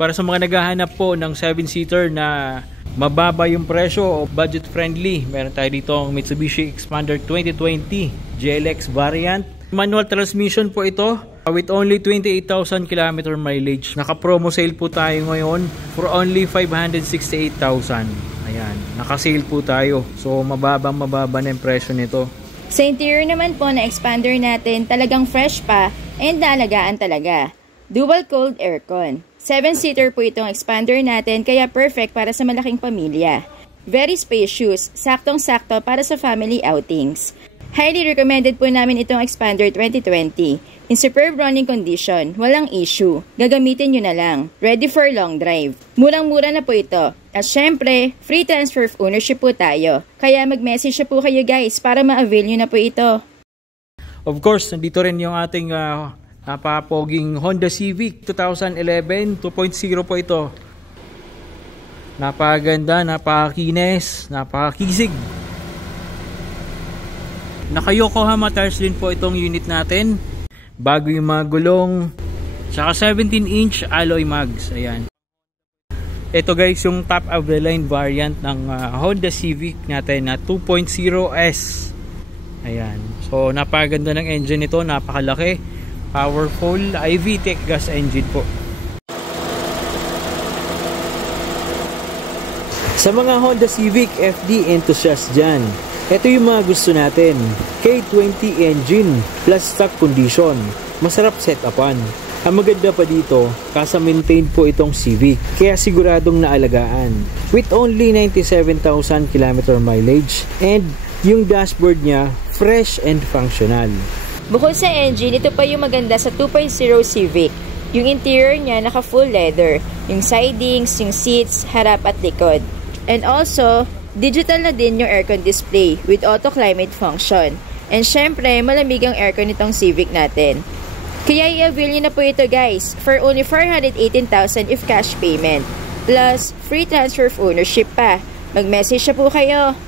Para sa mga naghahanap po ng 7-seater na mababa yung presyo o budget friendly, meron tayo dito ang Mitsubishi Xpander 2020 GLX variant. Manual transmission po ito with only 28,000 km mileage. Naka-promo sale po tayo ngayon for only 568,000. Ayan, naka-sale po tayo. So mababa na yung presyo nito. Sa interior naman po na Xpander natin, talagang fresh pa and naalagaan talaga. Dual cold aircon. 7-seater po itong Xpander natin kaya perfect para sa malaking pamilya. Very spacious, saktong-sakto para sa family outings. Highly recommended po namin itong Xpander 2020. In superb running condition, walang issue. Gagamitin nyo na lang. Ready for long drive. Murang-mura na po ito. At syempre, free transfer of ownership po tayo. Kaya mag-message na po kayo guys para ma-avail nyo na po ito. Of course, nandito rin yung ating napapoging Honda Civic 2011 2.0 po ito. Napakaganda, napakakinis, napakakisig. Naka-Yokohama tires din po itong unit natin. Bago yung mga gulong. Tsaka 17-inch alloy mags. Ayan. Ito guys yung top of the line variant ng Honda Civic natin na 2.0S. Ayan. So napakaganda ng engine nito. Napakalaki. Powerful. i-VTEC gas engine po. Sa mga Honda Civic FD enthusiast dyan, ito yung mga gusto natin. K20 engine plus stock condition. Masarap set-upan. Ang maganda pa dito, kasa-maintain po itong Civic. Kaya siguradong naalagaan. With only 97,000 km mileage and yung dashboard niya fresh and functional. Bukod sa engine, ito pa yung maganda sa 2.0 Civic. Yung interior niya naka full leather. Yung sidings, yung seats, harap at likod. And also, digital na din yung aircon display with auto climate function. And syempre, malamig ang aircon nitong Civic natin. Kaya i-avail nyo na po ito guys for only 418,000 if cash payment. Plus, free transfer of ownership pa. Mag-message na po kayo.